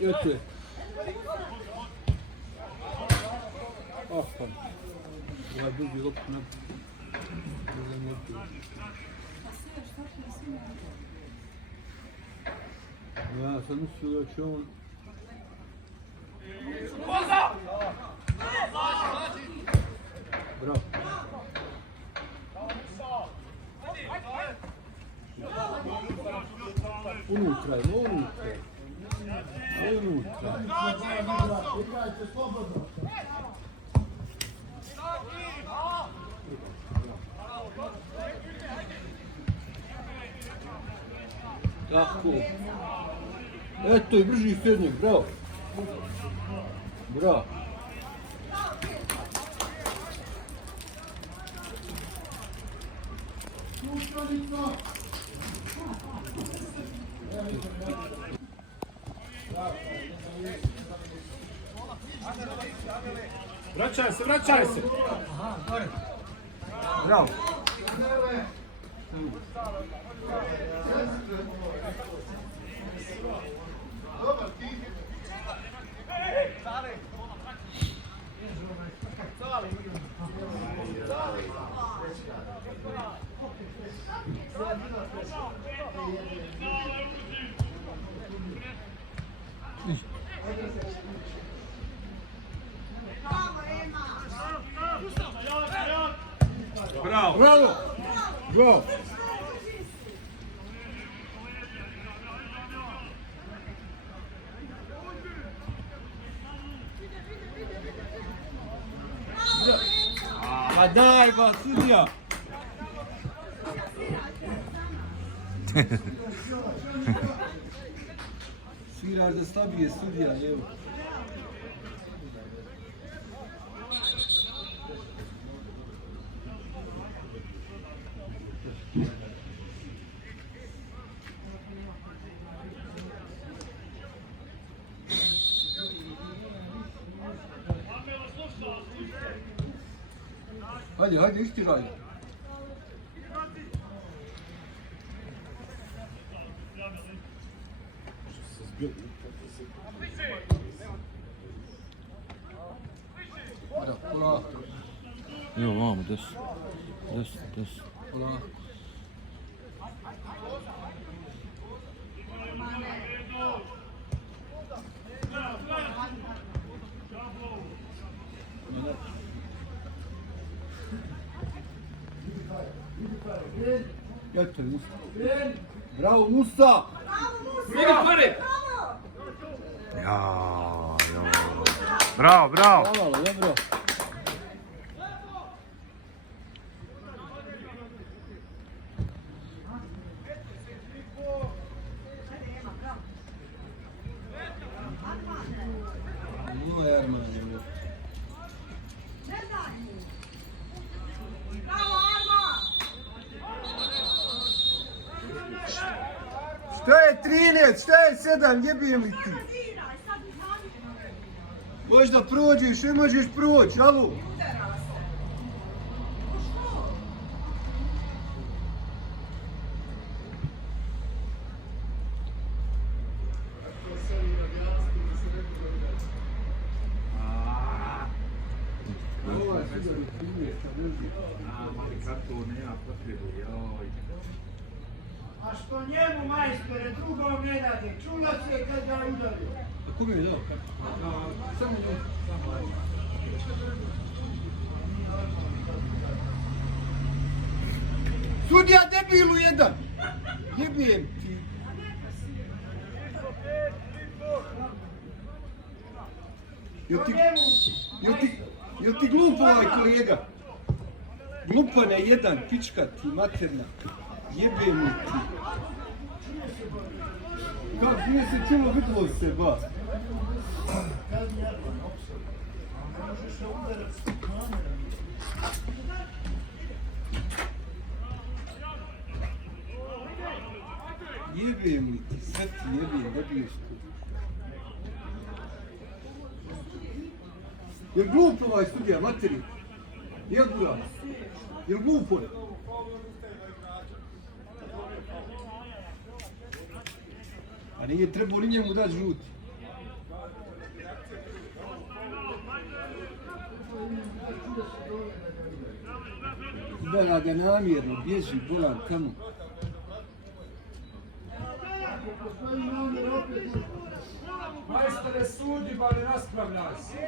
Eto je. Opa. Ja dugi loptu na... Ja sam mislio da će on... Bravo. Unutra je, unutra. Unutra. Tako. Eto i brži srednjeg, bravo. Bravo. Stupčanica. Vraćaj se, vraćaj se! Aha, gore. Bravo. Dobar ti. Bravo! Bravo! Bravo! Pa daj ba, sudija! Sviraš da slabije sudija, evo. Hadi, hadi istiraj. Hadi, polako. Evo vamo, des. Polako. Eto je Musa. Bravo Musa! Vidi pare! Ja. Bravo, bravo! Bravo, dobro. Šta je 13, šta je 7, jebijem li ti? Možda prođeš, ne možeš proći, alo? A što njemu, majstore, drugom ne dade, čula se kad ga udario. A kome je dao? Samo njemu. Sudija debilu jedan! Jebijem ti. Jel ti glup ovaj kolega? Glupane jedan, pička ti, materna. Jebem li ti. Kako nije se čulo, vidilo se, ba. Jebem li ti, sve ti jebem, da biješ tu. Jel glup ovaj sudija, materi? Jel gura? Jel glup on? A nije trebao ni njemu dati žuti. Udara ga namjerno, bježi, bolan, kamo. Majstore, sudi, pa ne raspravljaj se.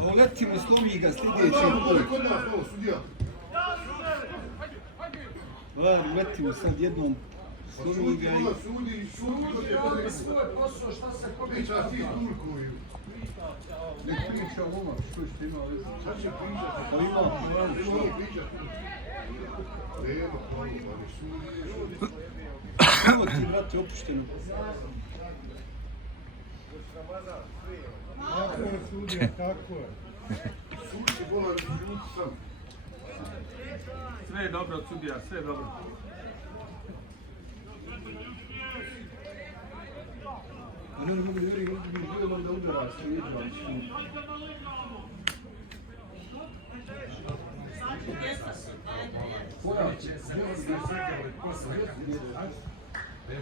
Ovo letimo, slovi ga sljedeći put. Kod nas ovo, sudija. Varu, letimo sad jednom, slovi ga i... Sudi, radi svoj posao, šta se kome Priča ti Turkoju. Nek priča o momak, što što ima veze. Sad će pričati. Ali ima, Što pričati? Nema pravo, ali sudi. Evo ti, brate, opušteno. Kako je sudija, kako je? Sudi bolan, ljudi sam. Sve je dobro, sudija, sve je dobro. A ne mogu da vjerujem, da bi bilo da udara što je jedva.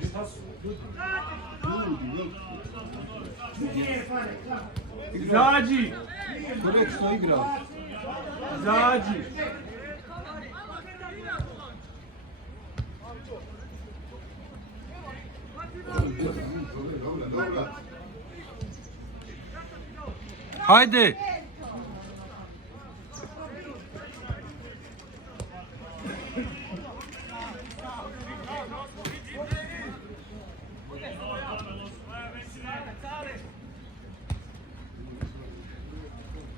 Šta su? Izađi! Korektno igrao. Izađi! Dobra. Hajde!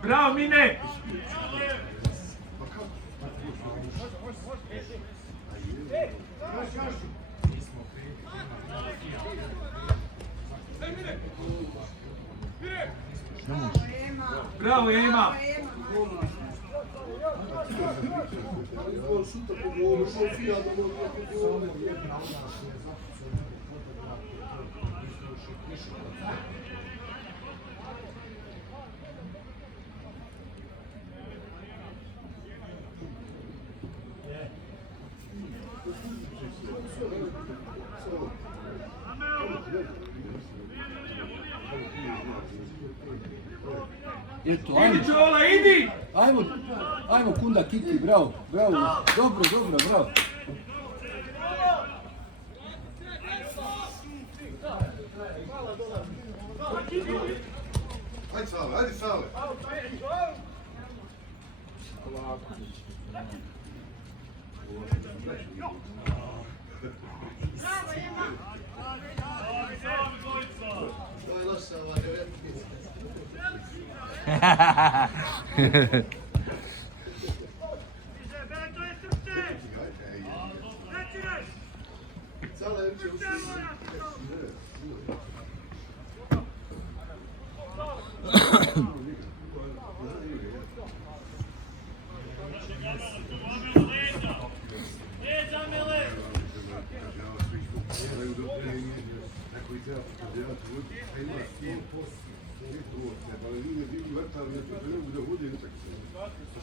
Bravo, Mine! Bravo, Ema! Eto, Idi, Čola, idi! Ajmo Kunda Kiki, bravo, dobro, bravo. Ajde Sale.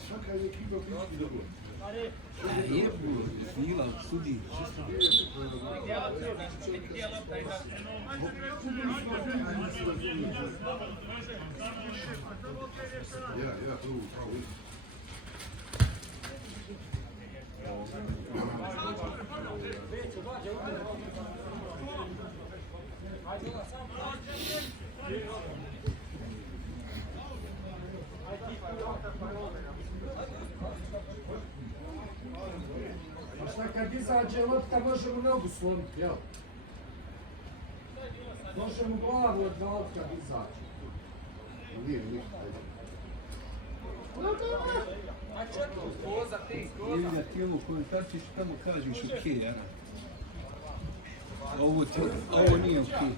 Svaka je ekipa fizički dobro. Jebu, Mila, sudi. Ja prvu. A šta kad izađe lopta možemo nogu slomiti, jel? Možemo glavu odvaliti kad izađe. Nije ništa. Ili da ti ovo komentarci što tamo kažeš okej, Jara. Ovo nije okej.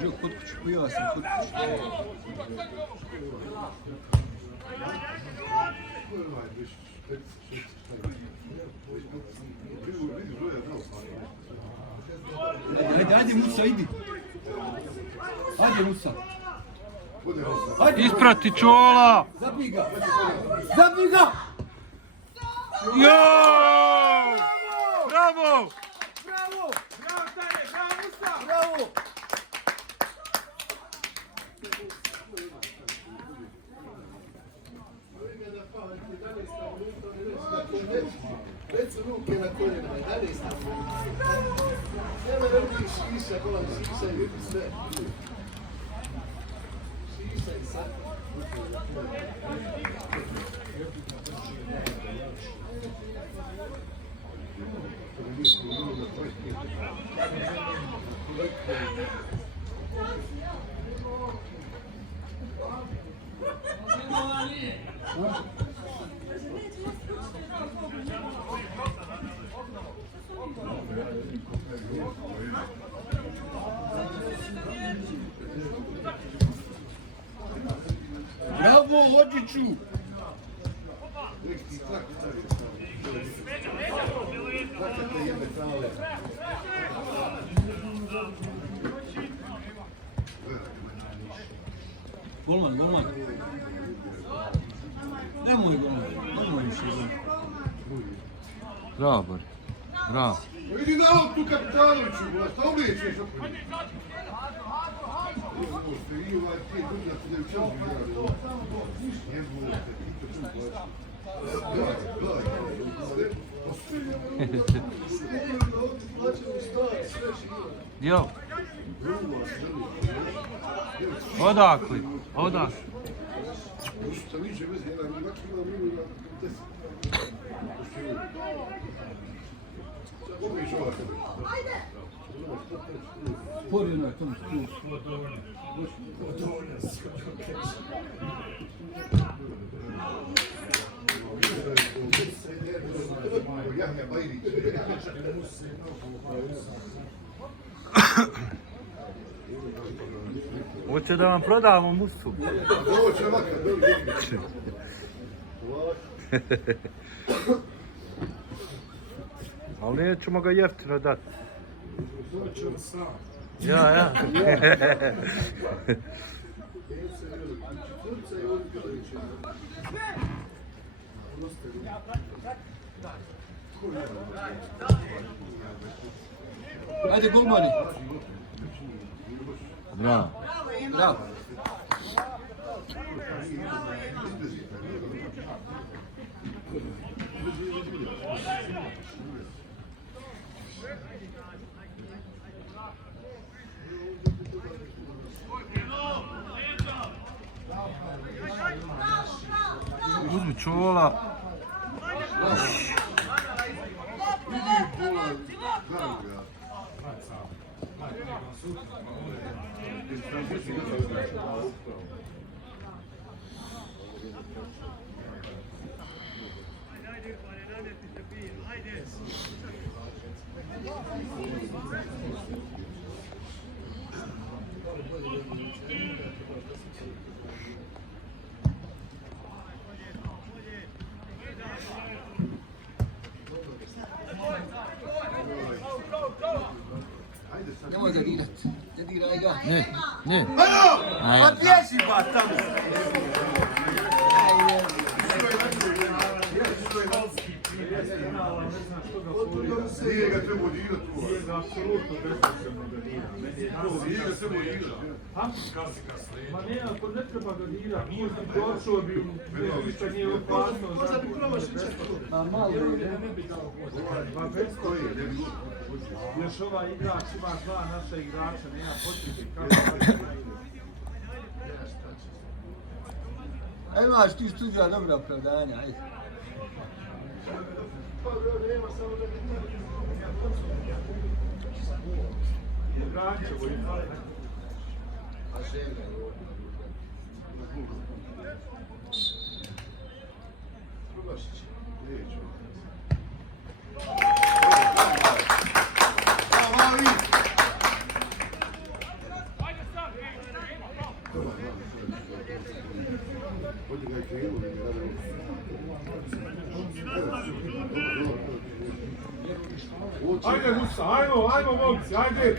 Džo, kod kuću, pojela sam kod kuću. Ajde, Musa, idi. Ajde, Musa. Isprati Čola! Zabij ga! Zabij ga! Joooo! Bravo! Bravo! Bravo, Tane, bravo, Musa! Bravo! Već su ruke na koljenima, dalje stavljaju. Nema velikih šiša, bolan šiša i vidi sve. Šiša i sad. Bravo, Hodžiću! Golman. Nemoj golman, nemoj više golman. Bravo, Bori. Bravo. Idi na loptu Kapitaloviću, šta ulijećeš? I ovaj ti druga se da u čemu igra. Njemu te pita čemu Jo. Odakle? Šta niče bez jedna, imač ima minuta 10. Pomiš ova tebe. Porino je tom tu. Jahja Bajrić. Hoće da vam prodavamo musu. Doće ovakav, Ali nećemo ga jeftino dati. Doće on sam. Ja. Ajde, golmani! Bravo. Bravo! Uzmi čola. Nemoj ga dirat, ne diraj ga. Ne. Pa bježi ba tamo! Nije ga treba odirati. Nije ga apsolutno besmisleno da dira. Nije ga treba odirati. Ma ne, ako ne treba ga dirati, došao bi u ništa nije opasno. Možda bi promašen četvrlo. A malo ne bi dao gol. Ma bez koji. Još ovaj igrač ima dva naša igrača, nema potrebe kako. Ajde, imaš ti stuđa dobra opravdanja, ajde. Ajde, Musa, ajmo, momci, ajde!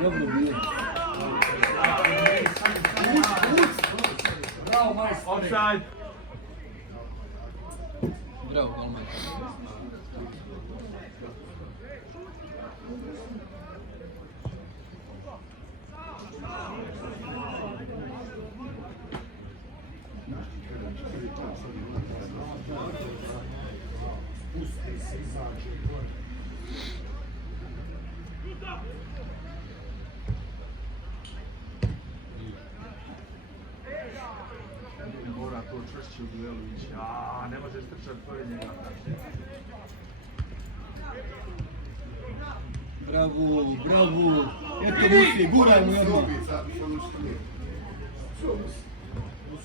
Dobro. dobro bije. Bravo, majstor. Offside. Bravo, golman. Mora to čvršće u duelu ići. Ne možeš trčati pored njega. Bravo, bravo. Eto Musi, guraj mu jedno.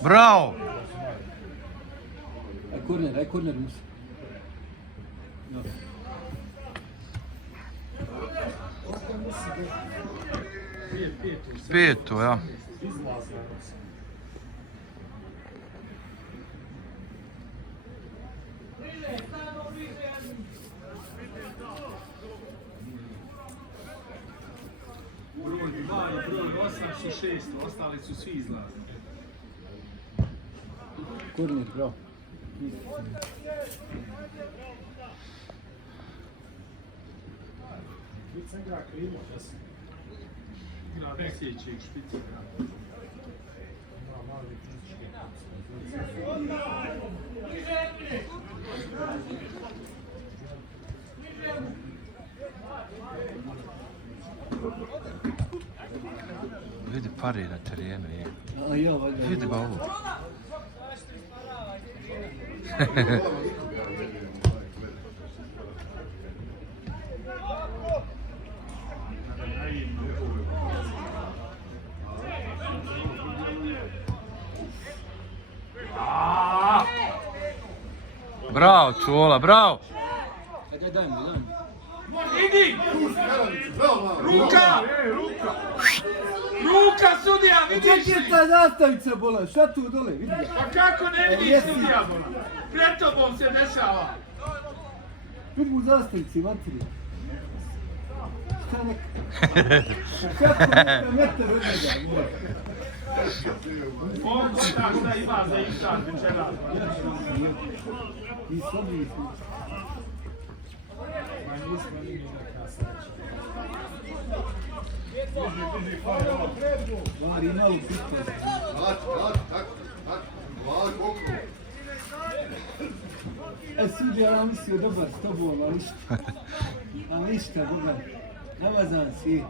Bravo! Aj korner Musi. No. Peto, ja. Broj 2 i broj 8 su 6, ostali su svi izlazni. Korner, bravo. Igra Vesićeg špica. Vidi pare na terenu, je. A ja, valjda. Vidi ba ovo. Bravo, Čola, bravo! Ajde, daj mu. Idi! Ruka! Ruka sudija, vidiš Gdje li? je ta zastavica bola? Šta tu dole? Vidi ga. Pa kako ne vidiš sudija bola? Pred tobom se dešava. Vidi mu zastavici, materi. Šta neka? Kako neka metar od njega? Koliko zna šta ima za išta večera? I slabiji smo. Mari malo pitno. Sudija, ja mislio dobar s tobom, ali ništa. Ali ništa, dobar. Namazan si.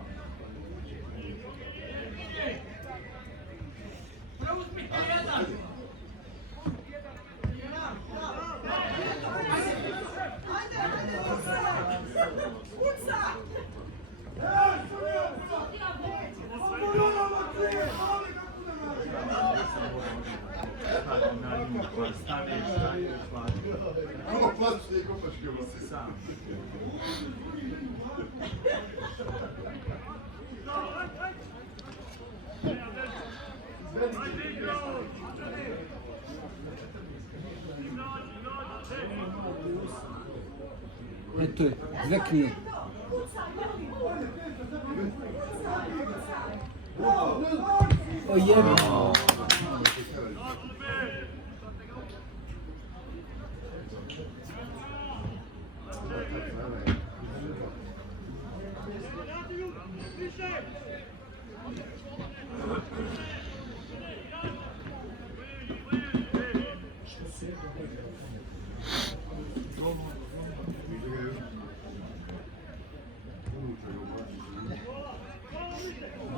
Kako plaćeš te kopačke ovo? Sam. Eto je, zveknije. O jebe.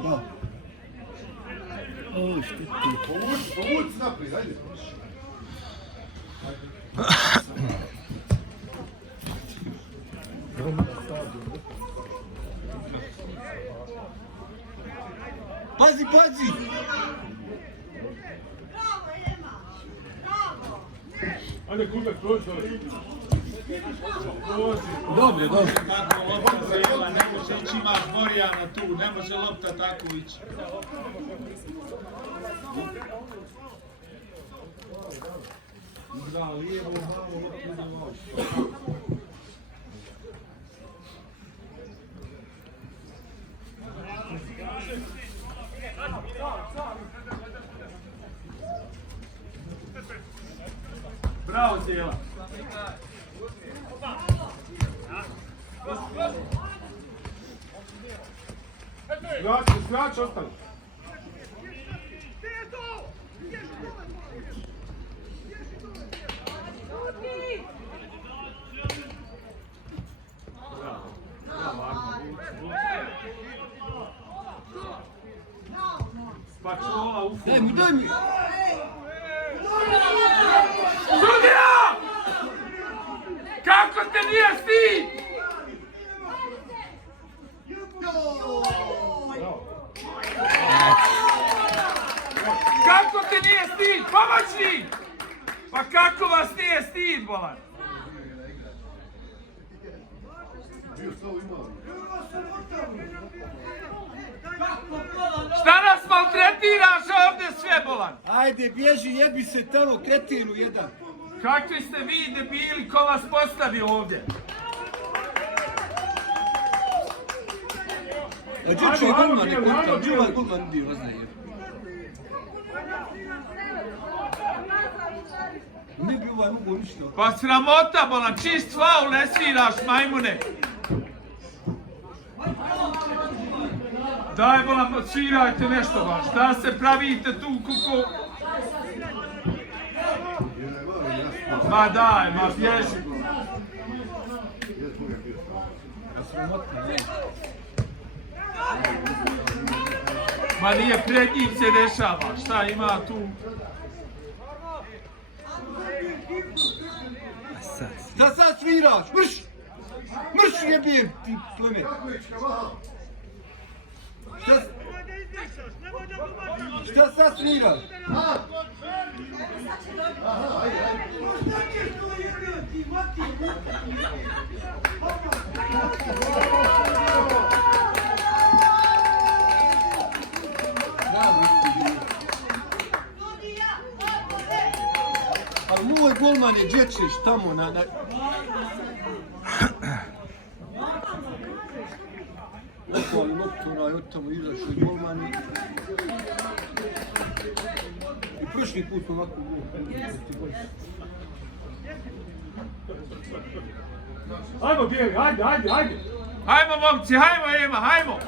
Da. O, što ti? Povuci naprijed, ajde. Pazi, pazi! Ajde, Kubek, prođi dole. Dobro, dobro. Kako lopta zrijela, ne može ići, imaš Morijana tu, ne može lopta tako ići. Da, lijevo, malo, lopta ide u oči. Bravo, Zela. Skrač, ostali. Spačola, ufu. Daj mi! Sudija! Kako te nije stid? Kako te nije stid? Pomoćnik! Pa kako vas nije stid, bolan? Šta nas maltretiraš ovdje sve, bolan? Ajde, bježi, jebi se tamo, kretinu jedan. Kakvi ste vi debili, ko vas postavi ovdje? A gdje će golman ne konta, gdje ovaj golman bio, ne znam. Ne bi ovaj mogo ništa. Pa sramota, bolan, čist faul, ne sviraš, majmune. Daj, bolan, svirajte nešto baš, šta se pravite tu, kuko? Ma daj, ma bježi. Ma nije pred njim se dešava, šta ima tu? Šta sad sviraš? Mrš! Mrš jebijem ti pleme! Šta sad sviraš? Ali moj golman je dječeš tamo na... Okoli loptu onaj od tamo izašao i golman i prošli put ovako gol. Ajmo, Bijeli, ajde! Hajmo, momci, hajmo, Ema, hajmo!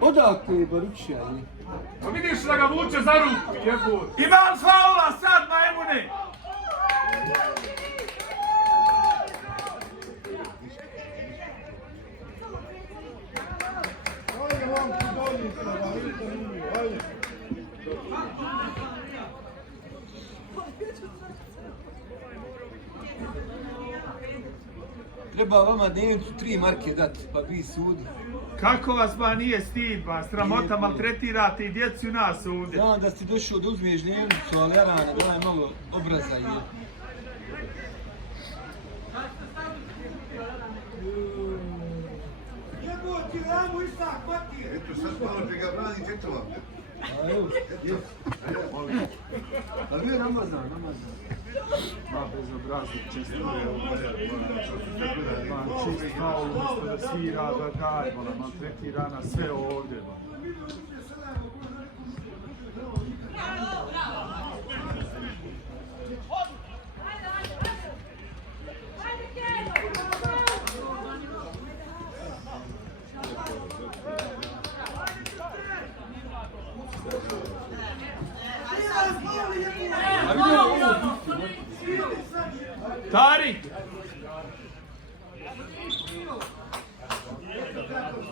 Odakle je Baručija, je? Pa vidiš da ga vuče za ruku, jebut. Ima li faula sad, majmune? Treba vama dnevnicu 3 marke dati, pa vi sudi. Kako vas ba nije stid, ba? Sramota, maltretirate i djecu nas ovdje. Znam da si došao da uzmiješ dnevnicu, ali Jarana, daj malo obraza je. Jeboti, ramu Isak, Matije! Eto, sad malo te ga brani djetova. A evo, ali bio Ramazan. Ma bezobraznik, često čist faul, umjesto da svira, da daj, maltretira nas sve ovdje. Tarik!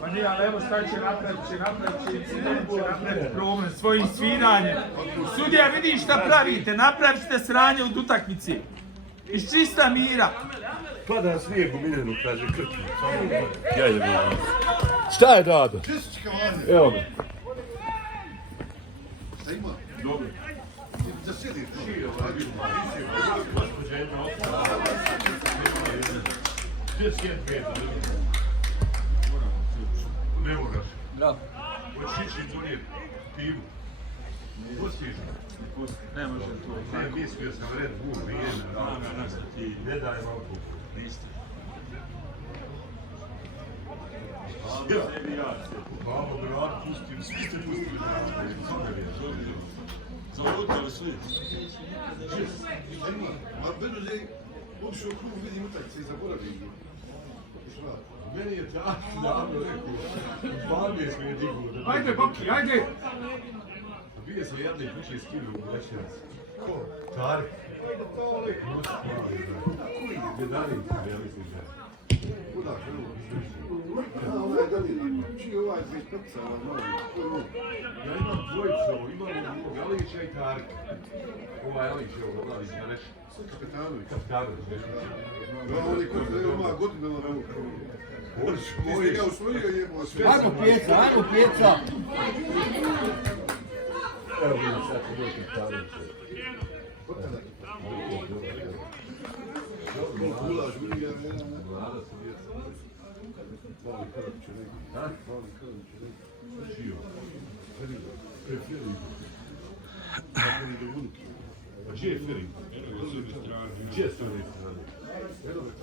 Pa nije, ali evo šta će napraviti incident, će napraviti problem svojim sviranjem. Sudija, vidi šta pravite, napravite sranje od utakmici. Iz čista mira. Pa da snijeku Miljanu, kaže krčnu. Ja je bilo. Šta je Dado? Evo ga. Šta ima? Dobro. Da sjediš. Gdje sjedi? Ne moraš. Bravo. Hoćeš ići donijeti pivu? Pustiš? Ne može to. Ne, mislio sam Red Bull, nije. Ne daj malo. Niste. Hvala, brat, pustim, svi ste pustili. Zavodili svi. Ma bedu da je uopšte u krugu vidim utakce i zaboravim. Meni je tako davno rekao, 12 mi je digao. Ajde, Boki, ajde! Bije se jedne kuće skinu u večerac. Ko? Tarik. Noć pravi, koji? Jedanica, ja mislim da. Kuda, prvo? Ovaj Dalina, čiji ovaj se isprca, ja imam dvojicu, imam Galića i Tarika. Ovaj Alić je ovo, Alić, ja nešto. Kapetanović. Kapetanović, nešto. Oni koji je oma godina na ruku. Oni su moji. Ti ste ga usvojio jebo sve. Ajmo pjeca! Evo vidim sad ću doći Kapetanović. Ulaž, vidi ga, Vlada sam je. Mali krviće neki. Mali krviće neki. Čio? Fering. Kako mi do Vunuki? A čije je Fering? Čije je Fering?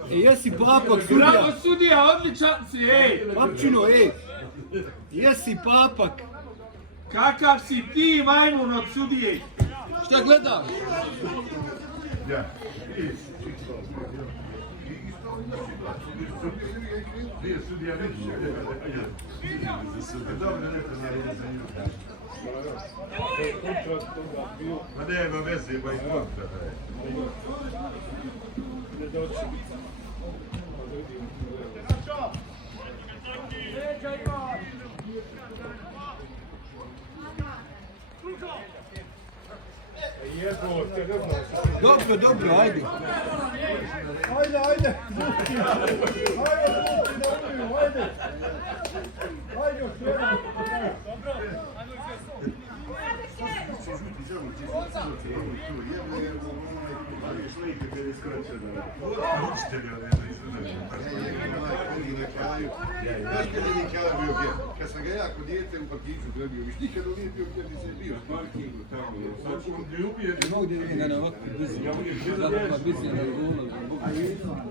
Jesi papak sudija? Bravo sudija, odličan si, ej! Papčino, ej! Jesi papak! Kakav si ti, majmun od sudije? Šta gledaš? Ja. Nije sudija vidi. Dobro, neka naredne za nju. Ma nema veze, ba i kontra. Dobro, ajde! Ajde! Ajde još jedan! Kad sam ga ja kod dijete u parkiću trebio, viš nikad on nije bio gdje ti se bio. Parkingu tamo, sad ću on ljubije. Ovdje nije ga na ovakvu bizni. Ovakva bizni na gola.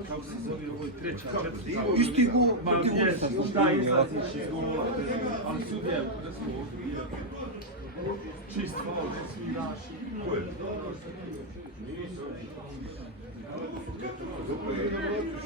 Kako se zove ovo je treća, četvrti? Isti gol, ti Jesi, šta izlaziš iz gola? Ali sudija, da smo ovdje čist faul, ne sviraš. Ko je? Dobro je na vratu.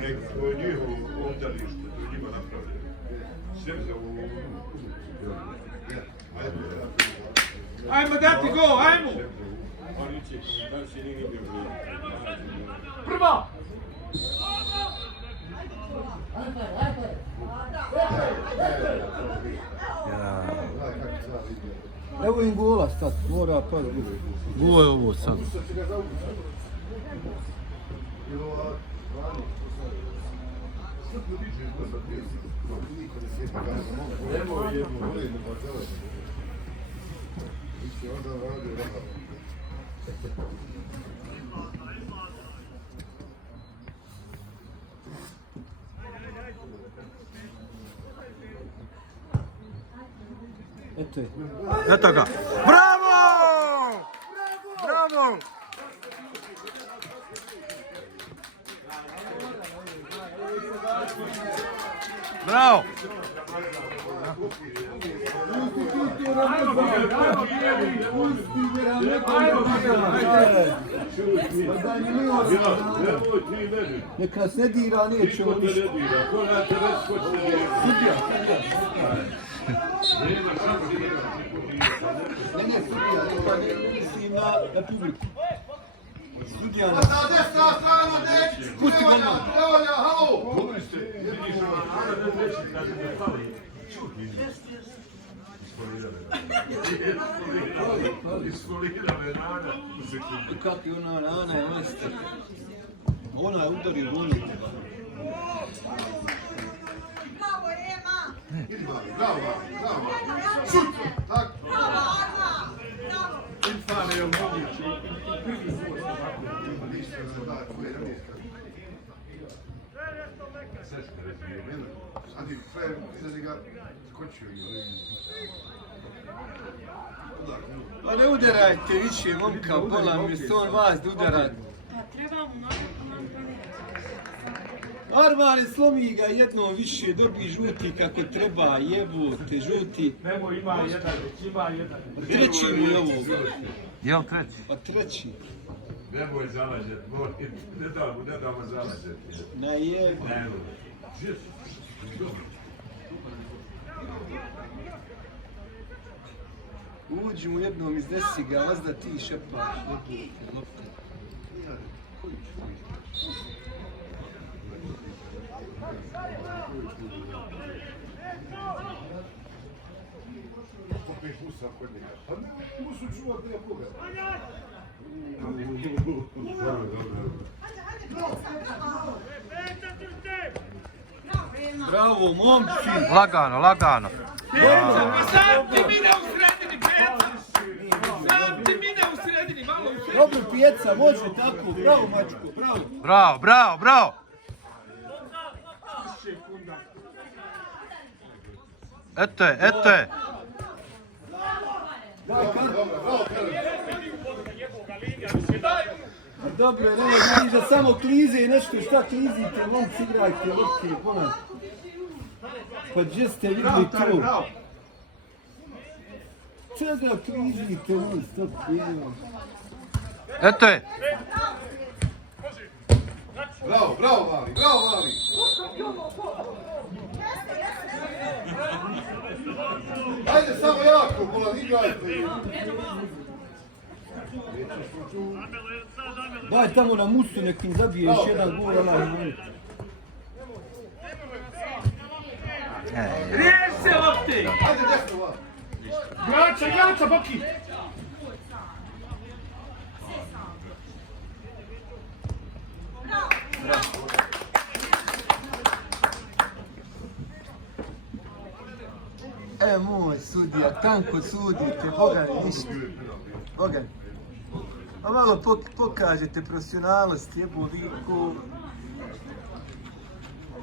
Neko je njihovo obdanište, to je njima napravljeno. Sve za ovo. Ajmo dati go, ajmo! Prva! Evo im gola sad, mora pa da bude. Ovo je ovo sad. Eto je. Eto ga. Bravo! Bravo! Bravo! Nek nas ne dira, neće ovo ništa. Sudija. Ne, sudija, mislim na publiku. Sudija na... Desna strana, deć! Pusti golman. Prevalja, halo! Dobri ste, vidiš, Isfolirane rana. Kako je ona rana je majster. Ona je udari voli. Idi Mali, bravo Mali, bravo Mali. Šut! Tako. Infane je moguće. Ništa ne da, koje je ništa. SAŠK razbije, mene. Adi, frajer, izađi ga, skočio je. Pa ne udarajte više, momka, bola mi se on vas da udarate. Armane, slomi ga jednom više, dobi žuti kako treba, jebote, žuti. Nemo ima jedan, već ima jedan. Treći mu je ovo. Jel treći? Pa treći. Nemoj zalažet, ne damo zalažet. Na jebu. Uđi mu jednom, iznesi ga, vas da ti šepaš, jebote, lopte. Popeš Musa kod njega. Pa ne, Musu čuva da je Boga. Bravo, momci! Lagano, lagano. Sam ti mine u sredini, Peca! Sam ti mine u sredini, malo u sredini! Dobro, Pijeca, može tako, bravo, mačko, bravo! Bravo, bravo, bravo. Eto je, eto je. Daj, Dobro, bravo, dobro, ne vidiš da samo klize i nešto, šta klizite, momci, igrajte, lopte, ponad. Pa gdje ste vidjeli to? Čega klizite, non stop, vidimo. Eto je. bravo, bravo, Mali, bravo, Mali. Ajde, samo jako, bolan, igrajte. Daj tamo na Musu, nek im zabije još jedan gol, onaj minut. Riješ se, lopti! Ajde, desno, Mali. Grača, Boki! E, moj sudija, tanko sudite, Boga mi ništa. Boga mi. A malo pokažete profesionalnost, jebo vi ko...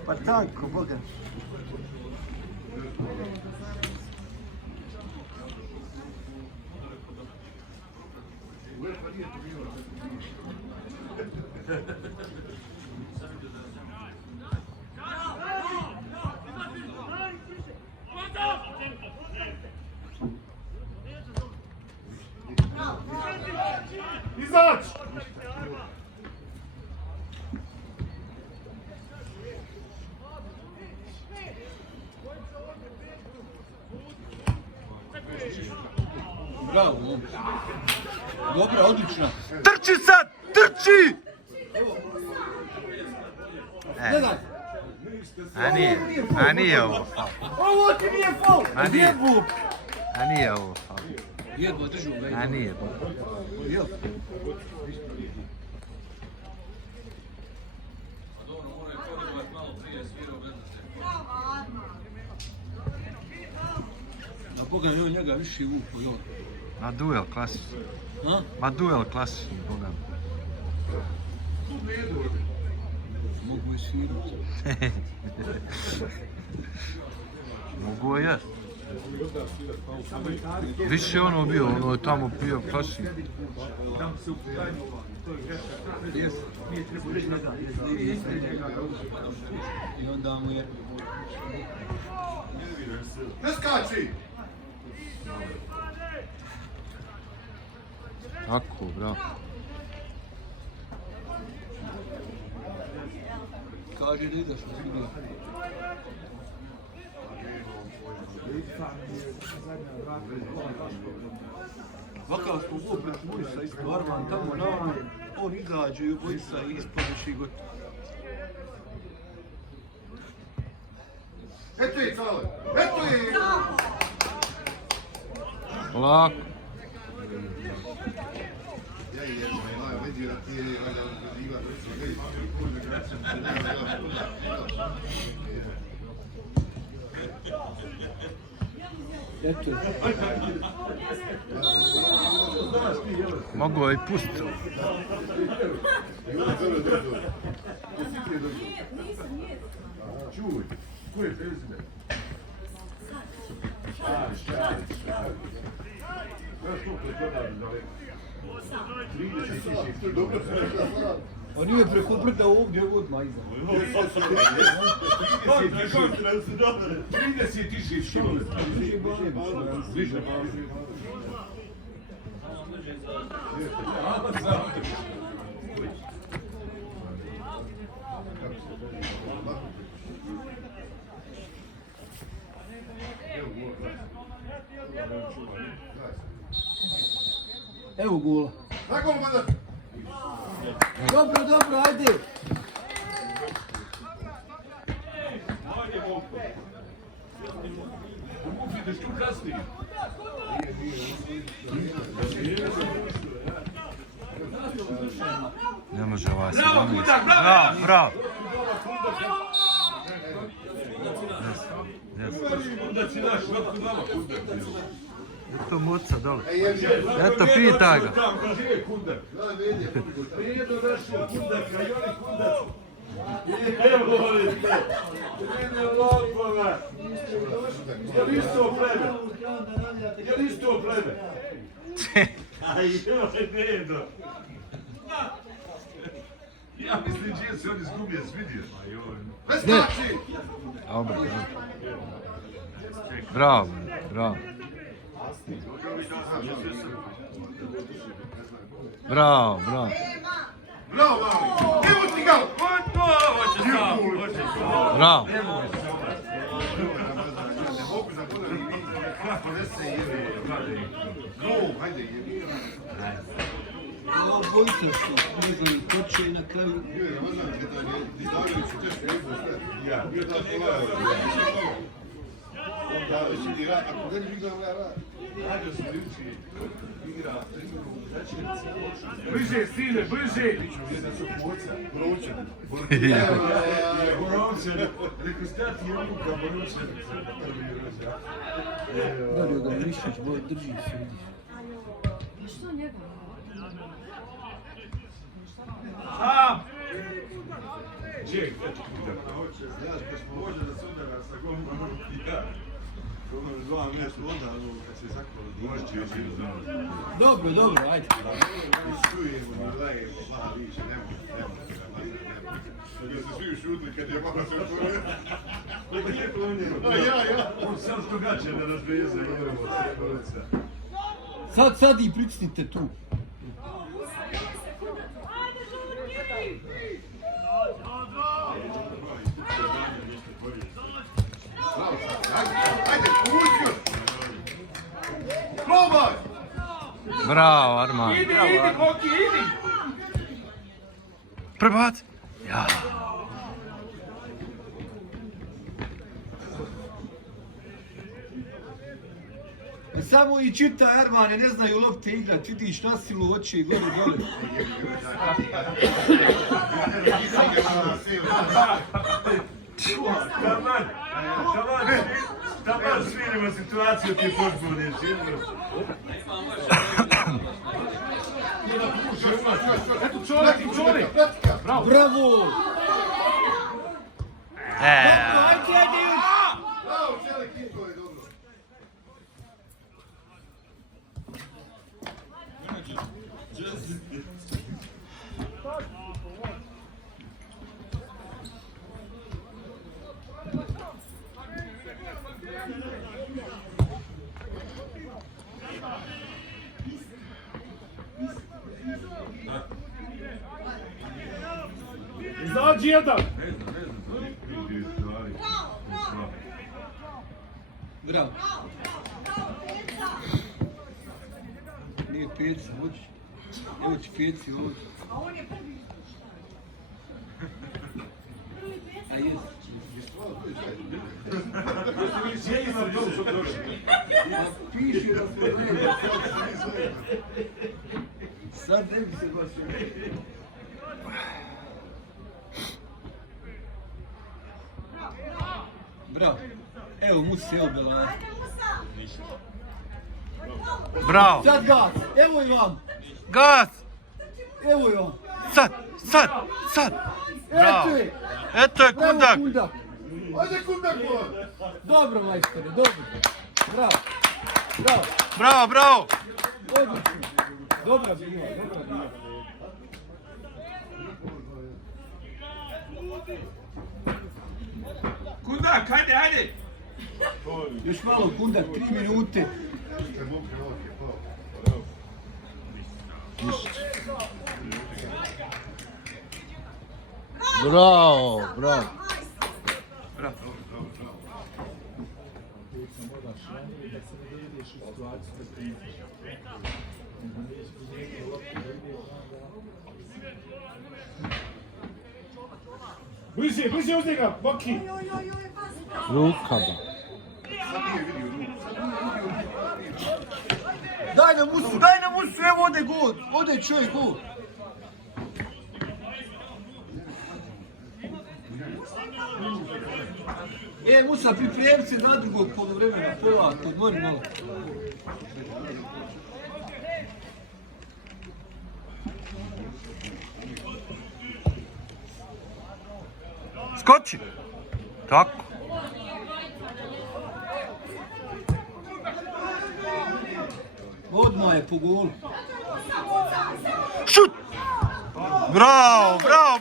Pa tanko, Boga mi. Izać! Bravo, momci. Dobra, odlična. Trči sad, trči! Gledaj. A nije ovo faul. Ovo ti nije faul. A nije. Jebu. A nije ovo faul. Jebo, držu ga. A nije. Jel. Na Boga joj njega više upo, joj. Ma duel klasični. A? Ma duel klasični, boga. Mogu je svirati. Mogu je. Više ono bio, ono je tamo bio klasični. I onda mu je... Ne skači! Tako, bravo. Kaže da ideš na sudija. Vakav smo gol protiv Murisa isto, Arman tamo nama, on izađe i obojica i ispodiš i gotovo. Eto je, Cale! Eto je! Polako. Eto. Mogu i pustiti. Čuj, ko je prezime? Znaš koliko je toga daleko? 30 dobro. On nije preko brda ovdje odmah iza. 30 kilometara. Bliže malo. Evo gola. Dobro, dobro, ajde. Ideš tu kasnije. Ne može ovaj 17. Bravo, bravo. Kundac i naš, vrtu nama kundac. Eto muca dole. Eto pita ga. Gdje je kundac? Prijedno našao kundaka i oni kundac. Evo volite. Vidi lopova. Jel isto pleme? Jel isto pleme? Aj, joj, Nedo. Ja mislim, gdje se on izgubio, svidio. Dobro, dobro. Bravo, bravo. Bravo, bravo. Bravo, mali! Evo ti ga! Hoće sam, hoće sam. Bravo. Kako ne se jebe, hajde. Gol, hajde jebe. Ovo bojite što, ne znam, koče i na kraju. Ja. Da, već vidi rad, ako ga ne vidio ovaj rad. Radio sam ljuči, igra, bliže, sine, bliže! Jedan su poca, borovčan. Borovčan, rekao stati je ruka, borovčan. Dario ga Mišić, drži se, vidiš. Što njega? Sam! Ček, znaš, kad smo može da se udara sa golmanom, ja. Ono dva nešto onda, kad se zakolo dođe. Dobro, dobro, ajde. Čujemo, ne dajemo, malo više, nemoj. Da se svi šutili kad je mama se otvorio. Pa nije plonjeno. Ja. On sam što gaće da nas beza i evo, srebolica. Sad i pricnite tu. Ajde, uvuću! Probaj! Bravo, Arman. Idi, Koki, idi! Prebaci. Ja. Samo i čita Ermane, ne znaju lopte igrat, vidiš nasilu oči i gore dole. Taman svirimo situaciju ti požbuniš. Eto čovjek! Bravo! Bravo, čelik, to je dobro. Izađi jedan! Bravo. Nije peci, hoćeš? Evo će peci ovdje. A on je prvi. A jest. Piši da smo gledali. Sad ne bi se baš... Bravo. Evo Musa, evo Belana. Bravo. Sad gas. Evo i vam. Gas. Evo i vam. Sad. Bravo. Eto je. Eto je Bravo, Kundak. Kundak. Ajde Kundak, Dobro, majstore, dobro. Bravo. Bravo. Odlično. Dobra bila. Kundak, ajde! Još malo Kundak, 3 minute. Bravo. Bliže uzdi ga, Boki! Rukama. Daj na Musu, evo ode gol. Ode čovjek gol. Musa, pripremi se na drugog poluvremena, polako, odmori malo. Skoči. Tako. Odmah je po golu. Šut. Bravo. Bravo.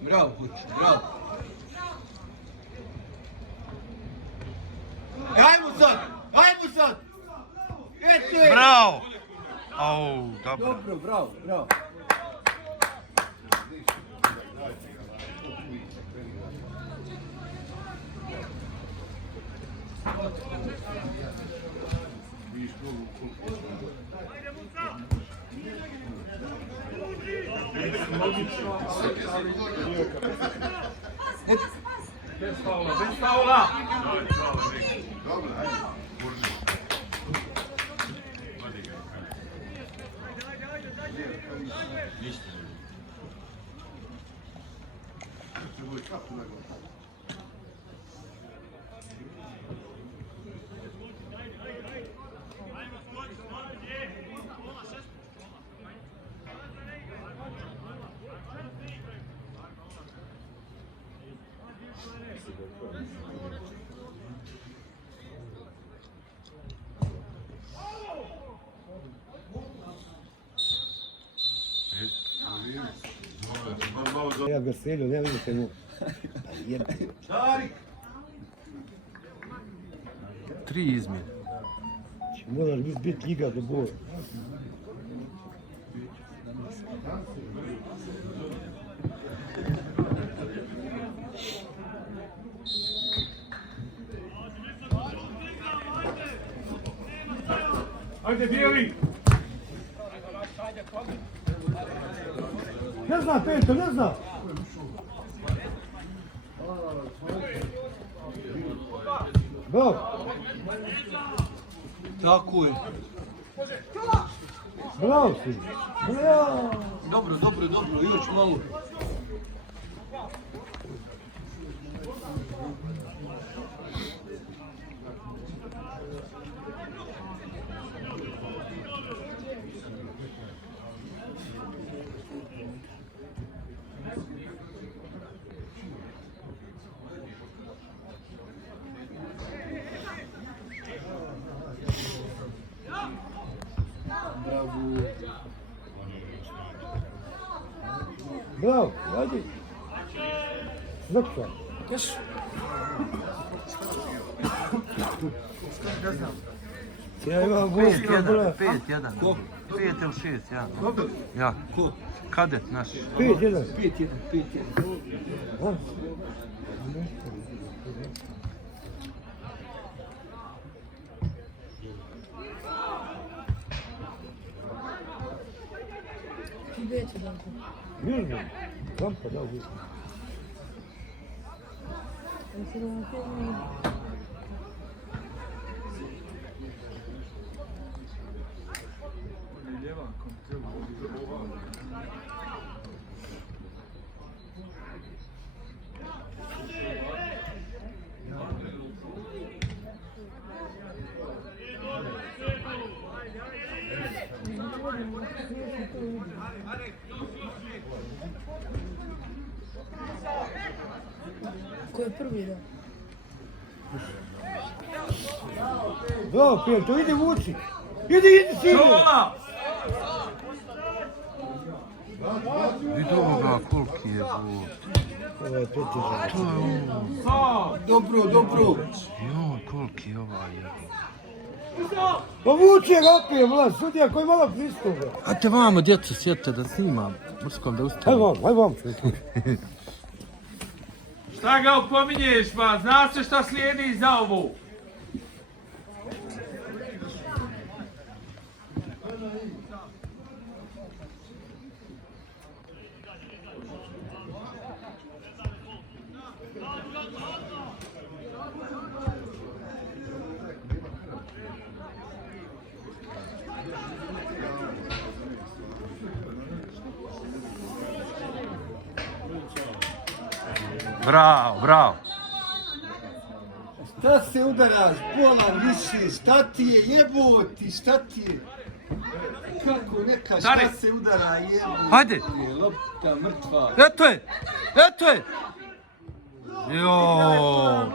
Bravo, Kuć, bravo. Ajmo sad! Eto je! Bravo. Au, dobro. Dobro, bravo. Bez faula! Ja ga selio, ne vidite mu. Tri izmjene. Moraš biti Liga do boja. Ajde, bijeli! Ne zna, Peto, ne zna! Bravo! Tako je. Bravo si! Bravo! Dobro, još malo. Bravo, ajde. Zrkva. Ja imam vojska, bole. 5-1. 5 ili 6, ja. Ja. Ko? Kadet naš. 5-1. 5-1, 5-1. Ha? Gdje će da to? Južno. Kampa, da, uvijek. Jesi da vam te Ko je prvi da? Bravo, Pijeto, idi vuči. Idi, sine. Vidi ovoga koliki je bol. Ovo je pretežan. To je ovo. Dobro. Joj, koliki je ovaj je. Pa vuče ga opije, vlad, sudija koji malo pristupe. Ajde vamo, djeco, sjedite da snimam. Mrskom da ustavim. Aj vam, Šta ga opominješ, pa? Zna se šta slijedi za ovo. Bravo. Šta se udaraš, bolan više, šta ti je jeboti, šta ti je? Kako neka, šta se udara jeboti? Hajde. Lopta mrtva. Eto je. Joj.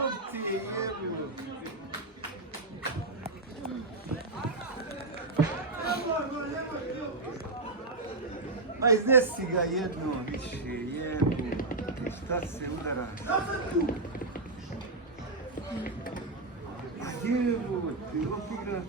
Aj, iznesi ga jedno više, jeboti, šta se udaraš? Jeboti, lopigra.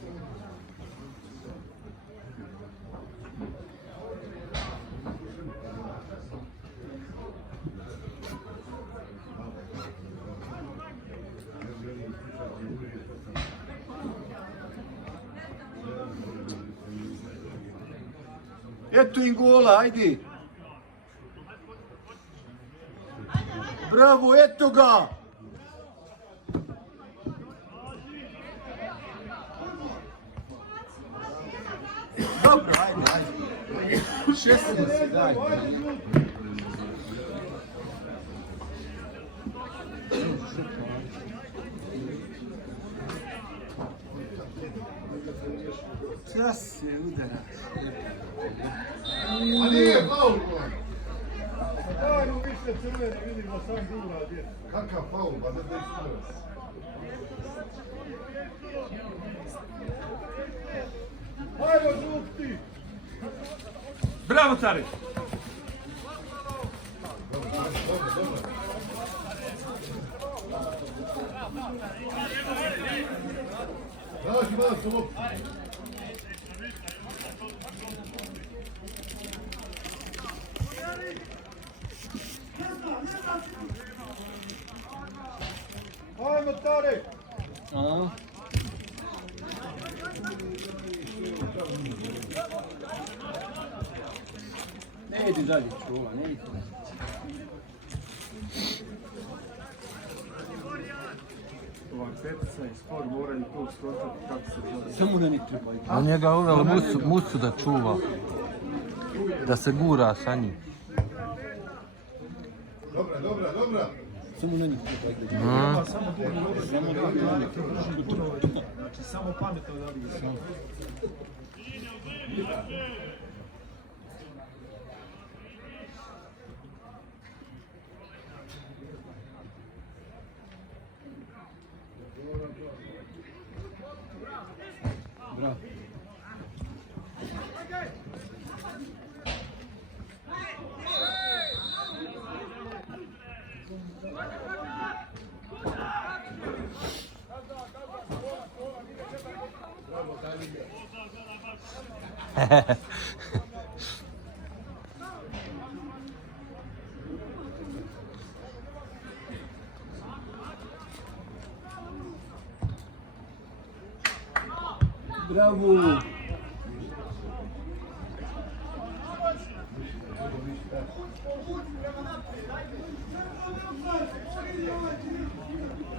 Eto im gola, ajde. Bravo, eto ga. Dobro, ajde. 16, daj. Šta se udaraš? A nije faul, bolan. Daj mu više crvene, vidim da sam dura, dje. Kakav faul, pa da ispiraš. Ajmo, zvuk ti. Bravo, Cari. Daži malo se loptu. Ajmo, Tare. Ne ide dalje, čuva, ne ide. Ovaj petica i spor moraju to skontati kako se zove. Samo da ne treba. On njega uveo musu da čuva. Da se gura sa njim. Dobra. Samo na njih treba igrati. Znači samo pametno da li je. Bravo. Bravo!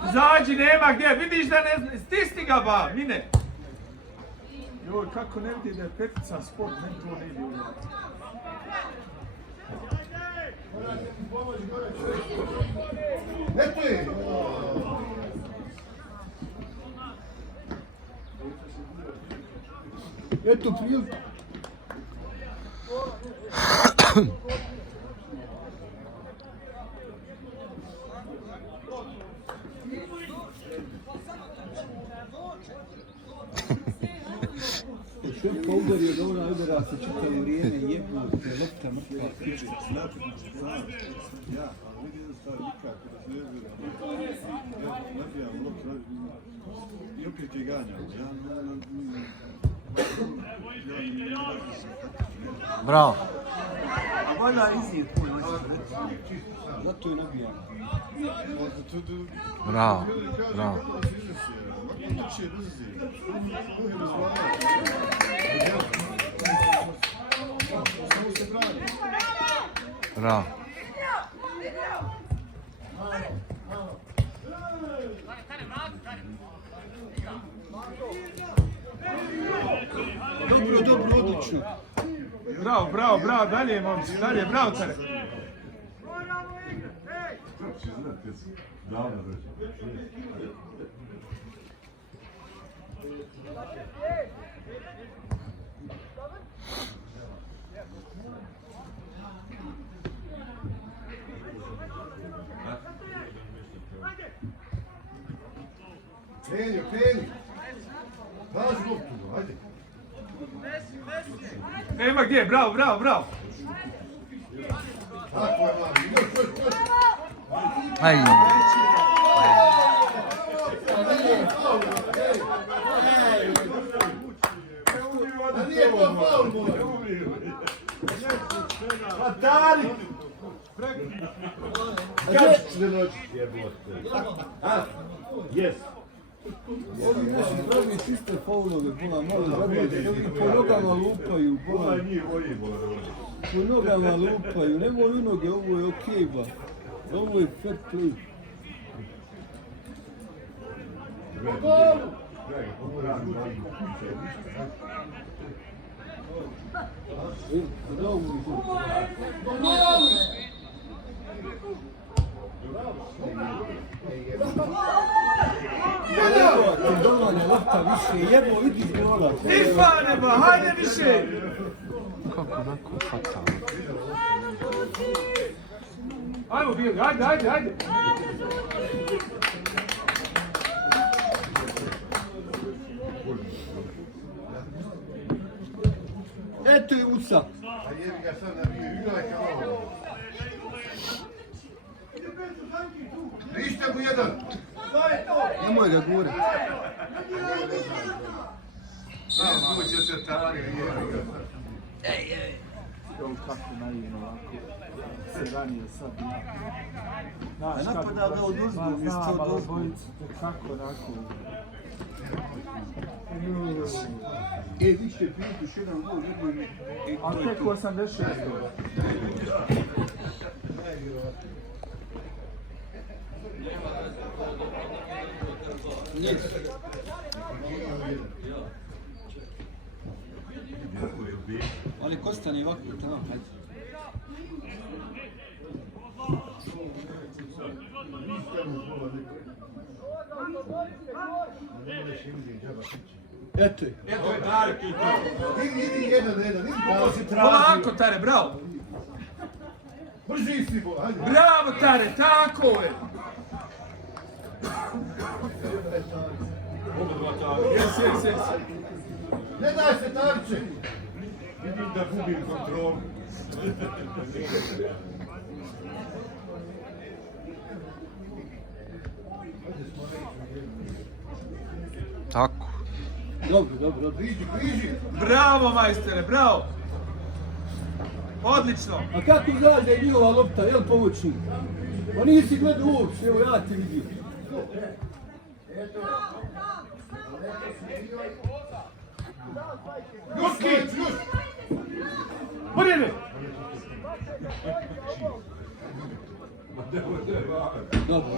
Izađi, nema gdje, vidiš da ne... Stisni ga ba, mine! Joj, kako ne vidi da je petican sport, meni to ne ide. Eto je! Eto prilika. Šefka udario da ona udara se čitavo vrijeme, jebute, lopta mrtva. Ja, ali vidi da stavi nikako da se jezira. Ja nabijam loptu i opet je ganjam. Bravo. Valja izijet tvoj zato je nabijam. Bravo. Bravo. Bravo. Dobro, odlično. Bravo, dalje, momci, dalje, bravo, Tare. Kreni! Daži loptu, hajde! Nema gdje, bravo! Tako je, mali, Aj. A nije to faul, moj! Pa Dari! Jes! Ovi naši pravi čiste faulove, bola, malo zabijete, ovi po nogama lupaju, bola. Po nogama lupaju, nemoj u noge, ovo je okej, ba. Ovo je fair play. Ti dovoljno lopta više, jebo vidi gola. Irfane, ba, hajde više! Kako onako fatalno. Ajmo, Billy, ajde! Eto je Usa. A jebi ga sad nabiju, igraj kao ovo. Ništa mu jedan! Nemoj ga gure. Izvuće se Tari, jebi ga. Kako naivno ovako se ranije sad A napada ga od uzbu, isto od uzbu. Kako onako... Više priliku, jedan gol, nemoj... A tek 86. Ali Kostani ovako tamo, hajde. Eto je. Eto je Tarek i to. Idi jedan, idi Polako, Tare, bravo. Brži si, bo, hajde. Bravo, Tare, tako je. Jes. Ne daj se, Tarče. Vidim da gubim kontrolu. Tako. Dobro. Bravo, majstore, bravo. Odlično. A kako znaš da je njihova lopta, jel pomoćnik? Pa nisi gledao uopće, evo ja te vidim. Juski! Porijene! Dobro.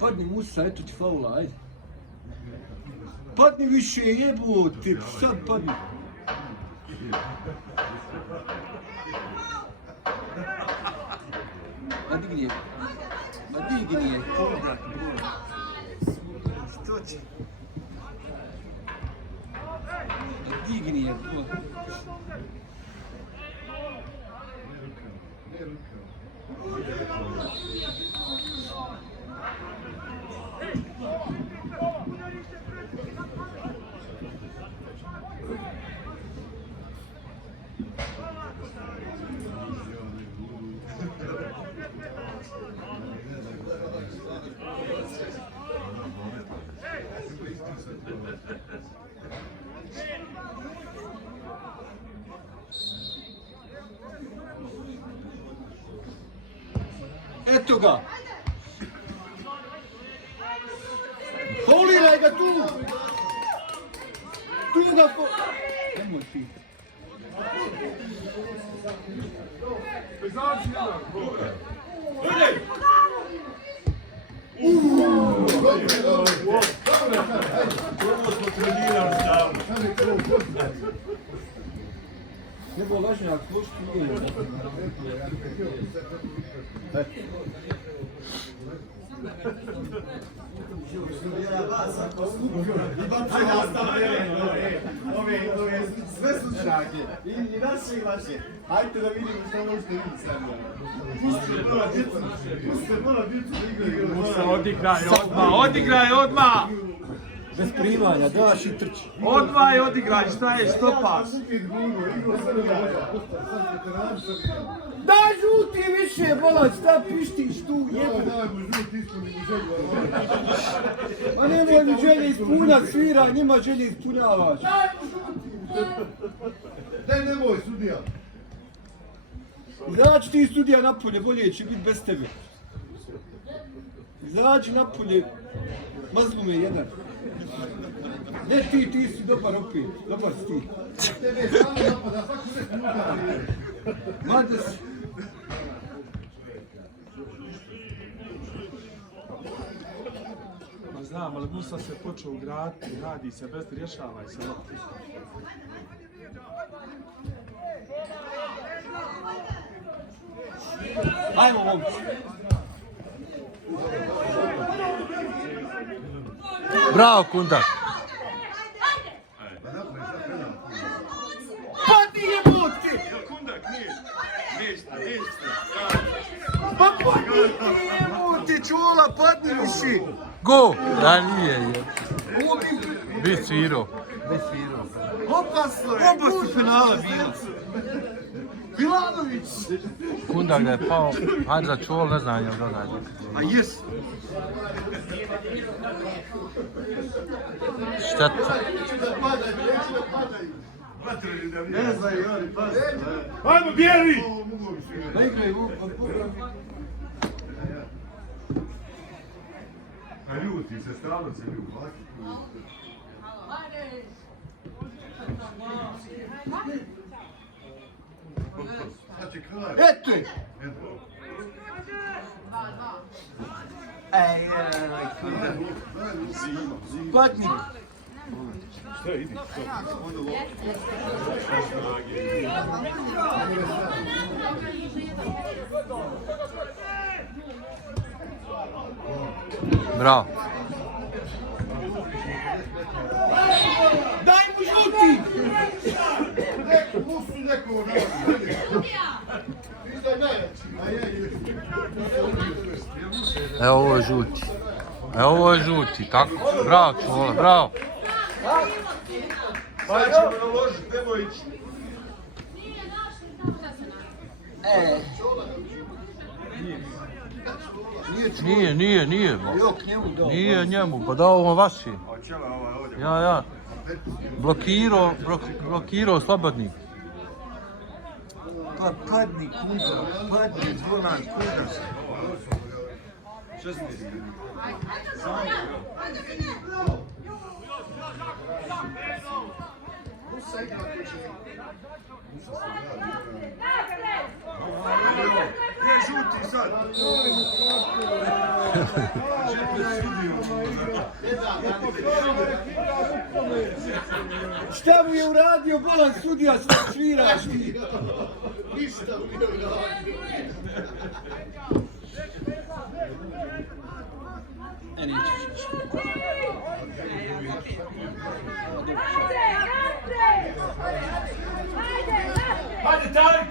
Padni Musa, eto ti faula, ajde. Padni više, jebote, sad padni. A digni je. Povrat, bro. Što će? A digni je, bro. Eto ga! Fauliraj ga tu! Tu ga po... Nemoj ti. Nebo lažnjak, slušati nije. Sve slušake i naše i vaše. Hajde da vidimo što možete vidjeti sad. Pustite mola djecu da igraju. Odigraj odmah. Bez primanja, daš i trči. Odmah je odigraj, šta je, stopa. Daj žuti više, bolac, šta pištiš tu, jebo. Ma nemoj mi želje ispunat, svira, njima želje ispunjavaš. Daj nemoj, sudija. Izađi ti sudija napolje, bolje će biti bez tebe. Izađi napolje, mazlu me jedan. Ne ti si dobar opet, dobar si ti. Tebe samo napada, svako se muda. Mada si. Ma znam, ali Musa se počeo ugraditi, radi se, bez rješavaj se. Ajmo, momci. Bravo, Kunda. Padni jebote! Kundak, ništa. Pa padni jebote, čula, padni više! Go! Da nije, Bi svirao. Opasno je! Oba su penala bilo. Milanović! Kunda gdje je pao, hajde za čuval, ne znam jel da nađe. A jes! Šteta. Ne znaju oni, pazi. Ajmo, bijeli! Ne igraj, A ljuti se, strano se ljuti. Eto je! Ej, padni! Bravo. Daj mu žuti! Evo ovo je žuti. Evo ovo je žuti, tako? Bravo Čola, bravo. Sad ćemo naložiti, nemoj ići. Nije. Nije njemu, pa dao ovo vaši. Ja. Blokirao slobodnik. Pa padni kuda, padni zvonan kuda. Gdje žuti sad? Šta mu je uradio bolan sudija sa sviraš? Ništa mu je uradio. Hajde, Tarik!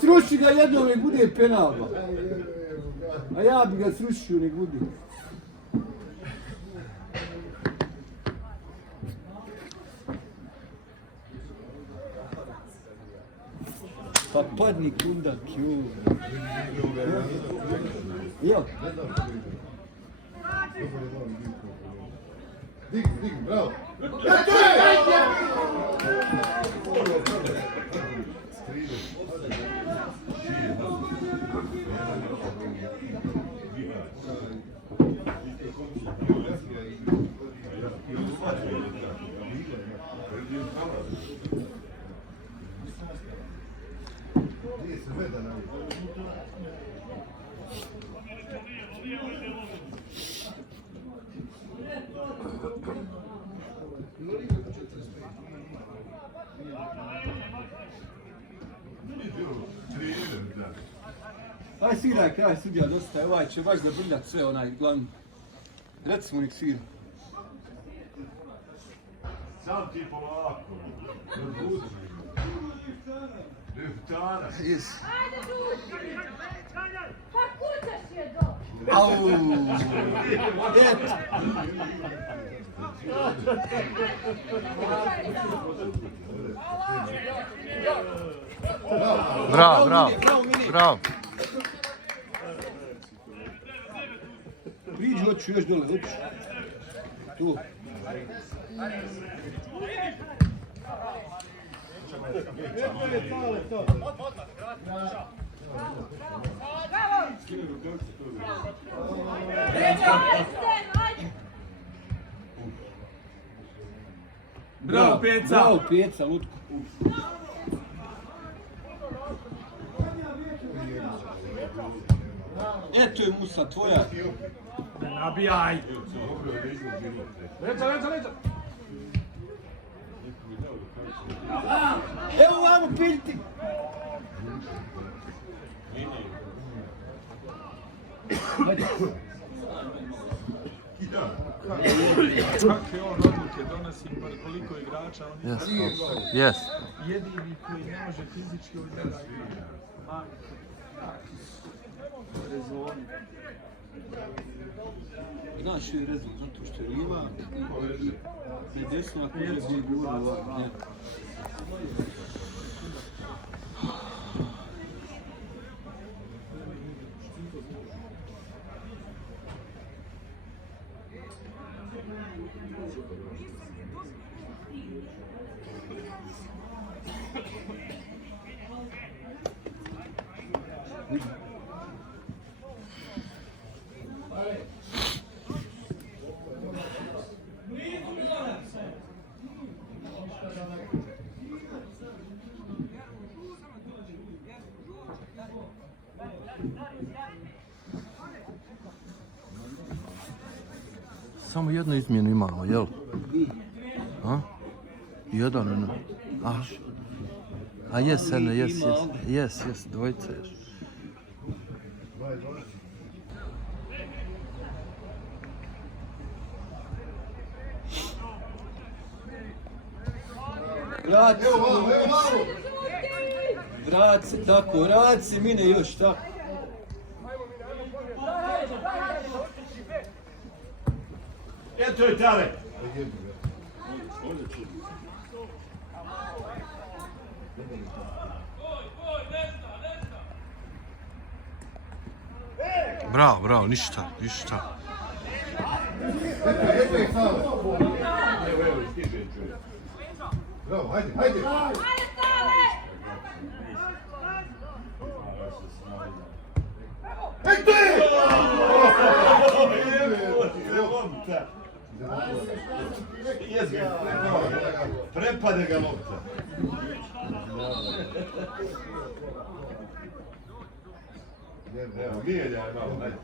Sruši ga jednom nek bude penal. A ja bi ga srušio nek bude. Pa padni kundak, joj. Jo. Dig, bravo. Aj sviraj kraj sudija, dosta, ovaj će baš zabrljat sve onaj glavni. Recimo nek svira. Sam ti polako. Deftana. Jes. Ajde tu! Pa kućaš je do! Au! Eto! Bravo. Priđi, hoću još dole, hoću. Tu. Bravo, Peca! Bravo, Peca, lutko. Eto je Musa, tvoja. Ne nabijaj! Leđa! Evo vamo, piliti. Kakve on odluke donosi, koliko igrača on Yes. jedini koji ne može fizički odgledati. Rezoni. Znaš je rezon, zato što je liva i desna koja je gura ovako. Samo jednu izmjenu imamo, jel? A? Jedan, a jes, Ene, jes, dvojice još. Vrat se, tako, rad se, mine još, tako. Eto je tale! Bravo, ništa. Bravo, hajde! Prepade ga lopta. Evo, mijenjaj malo, hajde.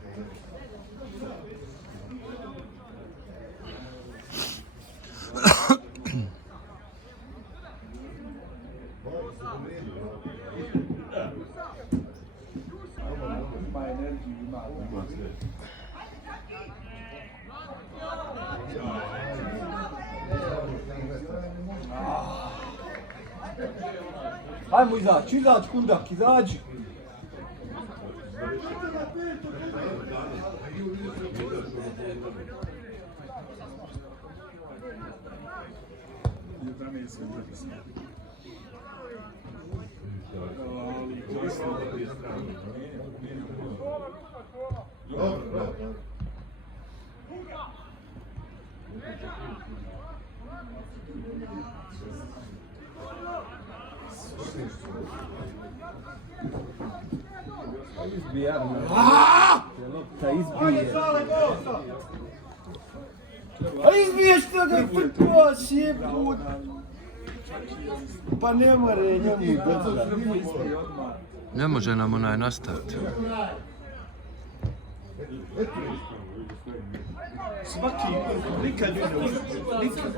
Hajmo izaći, kundak, izađi. Izbija. Lopta izbije. A izbiješ to da prkoš, jebut. Pa ne more njemu brza. Ne može nam onaj nastaviti. Svaki, nikad ne nikad.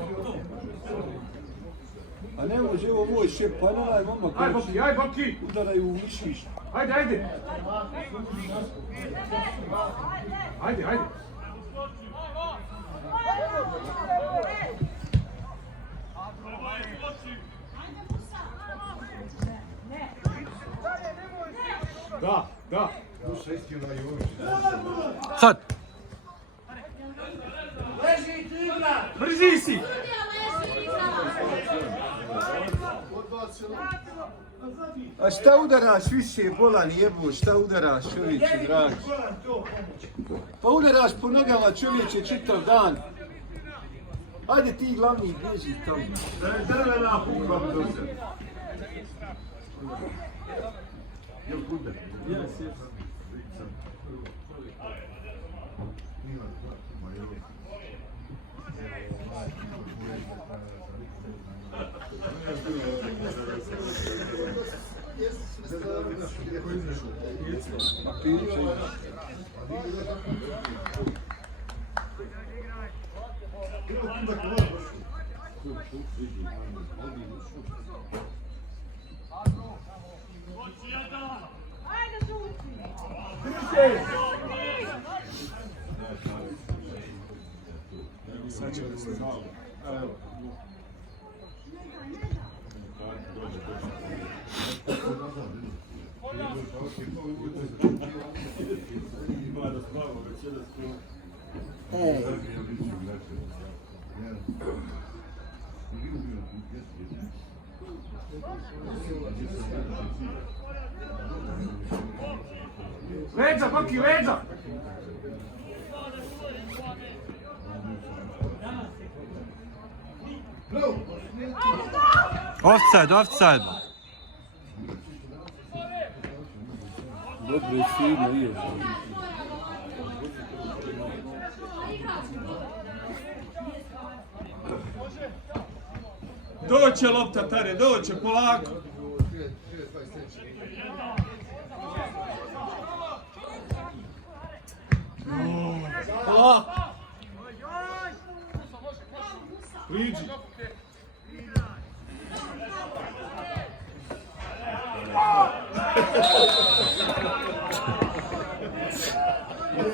A ne može ovo moj šep, pa onaj momak koji udaraju u mišić. Ajde! Ajde! Da! Sad! Brži si! A šta udaraš više, bolan jebo, šta udaraš čovječe, dragi? Pa udaraš po nogama čovječe čitav dan. Ajde ti glavni bježi tamo. Daj na pukam do se. Jel kunde? Jes. Leđa, Baki, leđa! Offside! Dobro je sino je. Doće lopta, Tare, doće, polako. Priđi.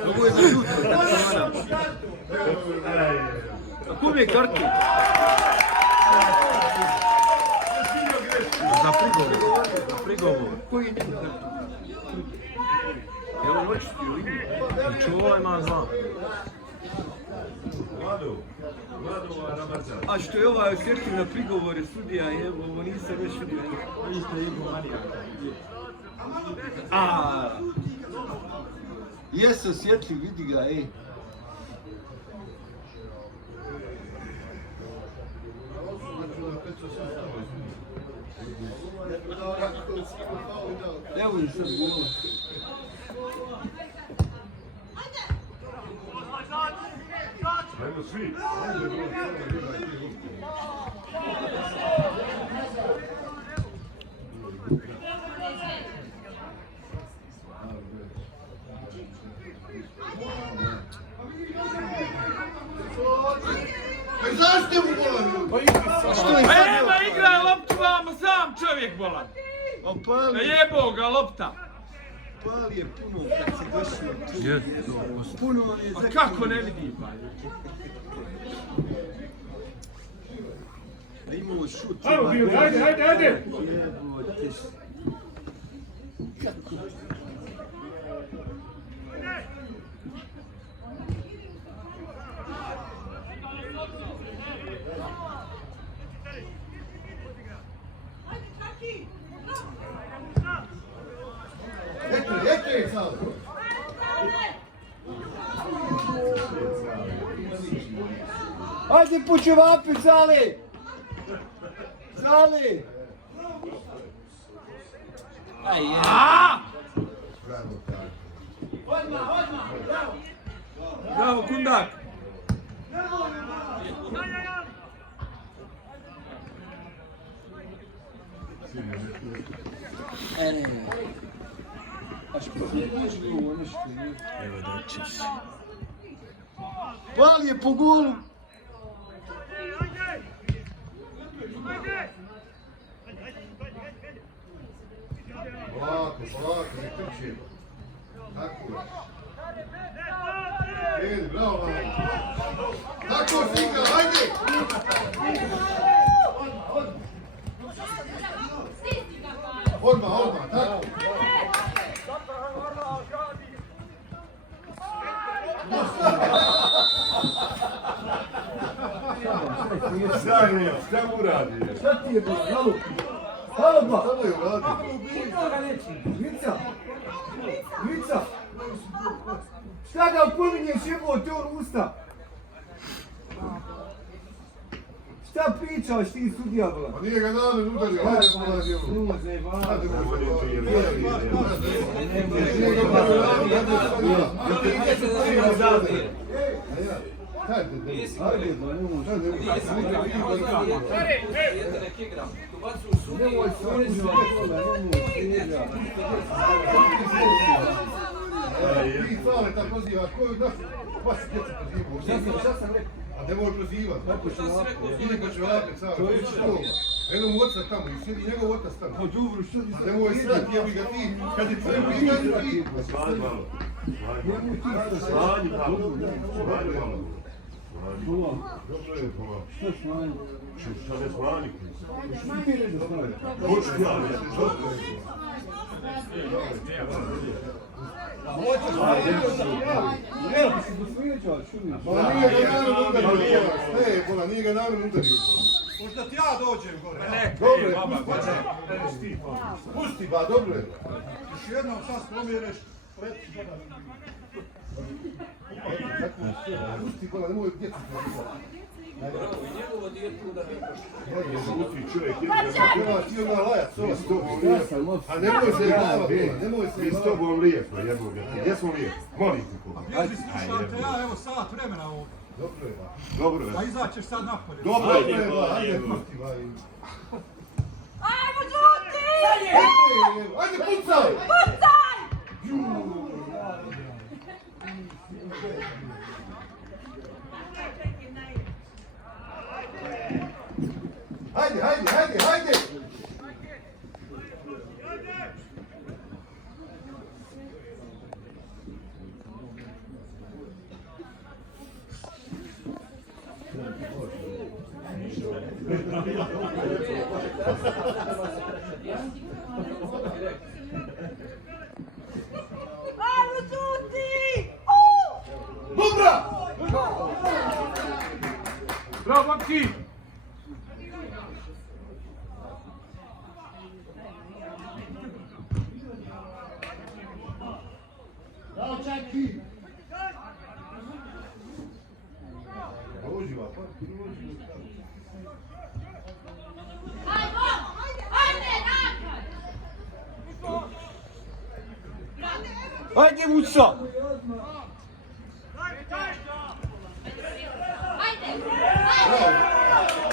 Ovo je za jutro. Kom je kartu? Za prigovor. Za prigovor. Koji je njega? Evo očistio igru. Čuvaj ima zna. A što je ovaj osjetljiv na prigovore sudija, evo, ovo nisam već vidio. Jesu osjetljiv, vidi ga, ej. Evo je sad gol. Ajmo svi. Zašto mu bolan? Evo igraj loptu vamo, sam čovjek bolan. Jebo ga lopta. Pali je puno kad se došli. Puno vam je A za... kako ne vidi pa? A imao šut. Ajmo Bili, ajde! Jebote. Ajde pući vapi, Zali! Zali! Bravo, Kundak. Evo da će se. Pali je po golu. Polako, ne trči. Tako je. Edi, bravo. Tako si igra, ajde! Odmah, tako. Šta mu radi? Šta ti je bilo? Halo ba! Šta mu je uradio? Vica! Šta ga pominješ jebote on usta? Šta pričaš ti sudija bila? Pa nije ga namen udario, hajde mu radio. Hajde mu Ti Sale tako prozivaš, koju našu vas djecu prozivao? Šta sam rekao? A nemoj prozivati. Ili ko će vrapet Sale, to je što? Eno mu otac tamo i sjedi njegov otac tamo. Pa dobro, što ti sad... Nemoj srati, jebi ga ti, kad je tvoje pitanje ti. Slanji malo. Dobro je, pola. Što slanji? Šta ne slanji? Što ti je da slanji? Hoću ja, dobro je. Evo, ti si dosvijećao, čuviš. Pa nije ga namen udario, pola, nije ga namen udario. Možda ti ja dođem gore. Dobro je, pusti ba, dobro je. Još jednom sad promjereš, leti sada. Pusti bola, nemoj djecu prozivati. Bravo, i njegovo dijete da ne Pusti čovjek, ti ona lajac, ova s tobom lijepo. A nemoj se glava, nemoj se glava. Mi s tobom lijepo, jeboga ti. Gdje smo lijepo? Molim te koga. Bježi slušam te ja, evo sat vremena ovdje. Dobro je, ba. Dobro je. A izaćeš sad napolje. Dobro je, ba. Ajde, pusti, ba. Ajmo, žuti! Ajde, pucaj! Pucaj! Ajmo, Tuti! Dobra! Bravo, Bakti! Bravo, Čaki! Uživa, pa. Ajde, Musa!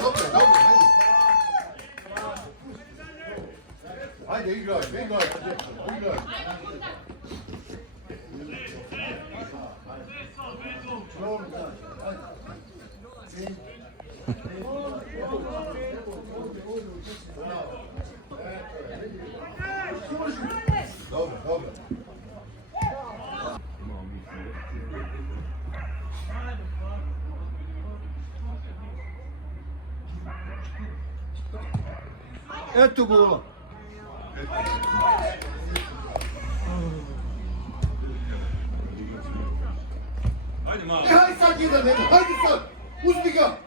Dobro, ajde. Ajde, igraj, igraj. Dobro, dobro. Eto gola. Ajde malo. Hajde sad jedan, hajde sad! Uzmi ga!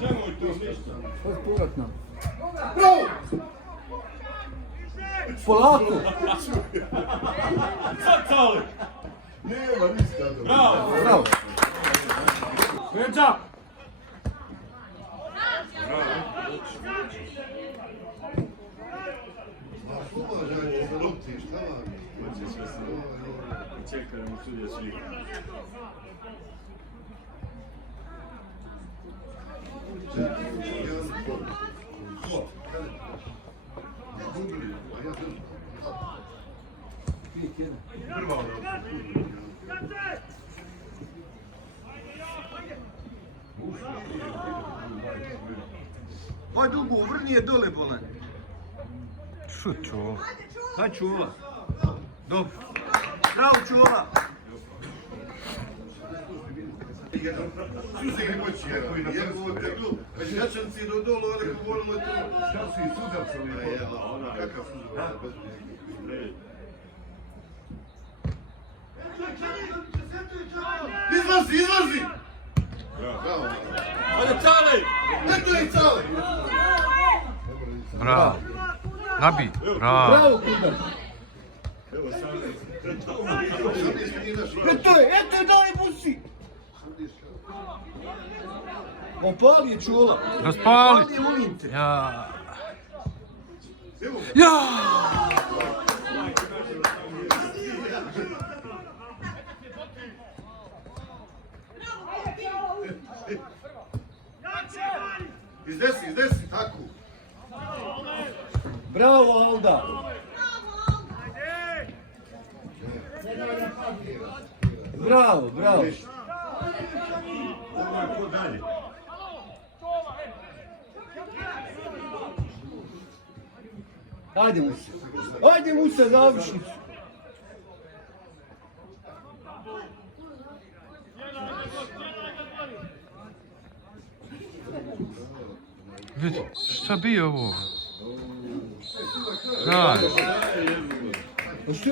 Nemojte ništa. Povratno. Bravo! Polako. Sad cali. Nema ništa. Bravo. Bravo. Venča! Uvažajte za lopti, šta vam je? Čekajmo sudje svi. Hajde Ugo, vrni je dole bolan. Šut čuva. Hajde Čula. Dobro. Bravo Čula. Suze ne moći, jer ovo teglu, jačanci do dolu, ali kako volimo je to. Šta su i sudavci ovi bola? Kakav sudavac, bez veze. Izlazi, izlazi! Bravo. Ajde cali. Eto je cale! Bravo. Nabi. Bravo. Bravo Kubar. Evo sad. Eto je, daj Musi. Opali je Čula. Raspali. Opali je, molim te. Ja. Ja. Izdesi, tako. Bravo Alda. Bravo, bravo. Ovo je ko dalje. Ajde Musa. Ajde Musa, završnicu. Vidi, šta bi ovo? Kraj.